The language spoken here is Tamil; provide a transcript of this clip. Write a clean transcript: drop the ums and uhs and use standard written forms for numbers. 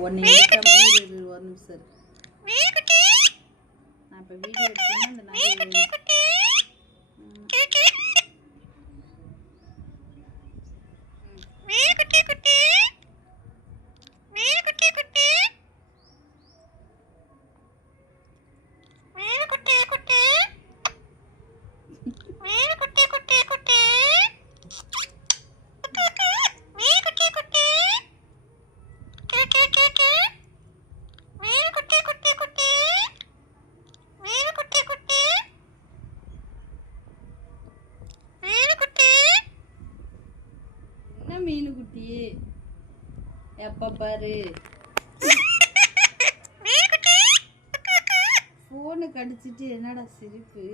ஒன்று எடுக்காம ஒரு நிமிஷம் நான் இப்போ வீடியோ எடுத்தேன்னா அந்த நாய் மீன் குட்டி எப்ப பாரு போனு கடிச்சிட்டு என்னடா சிரிப்பு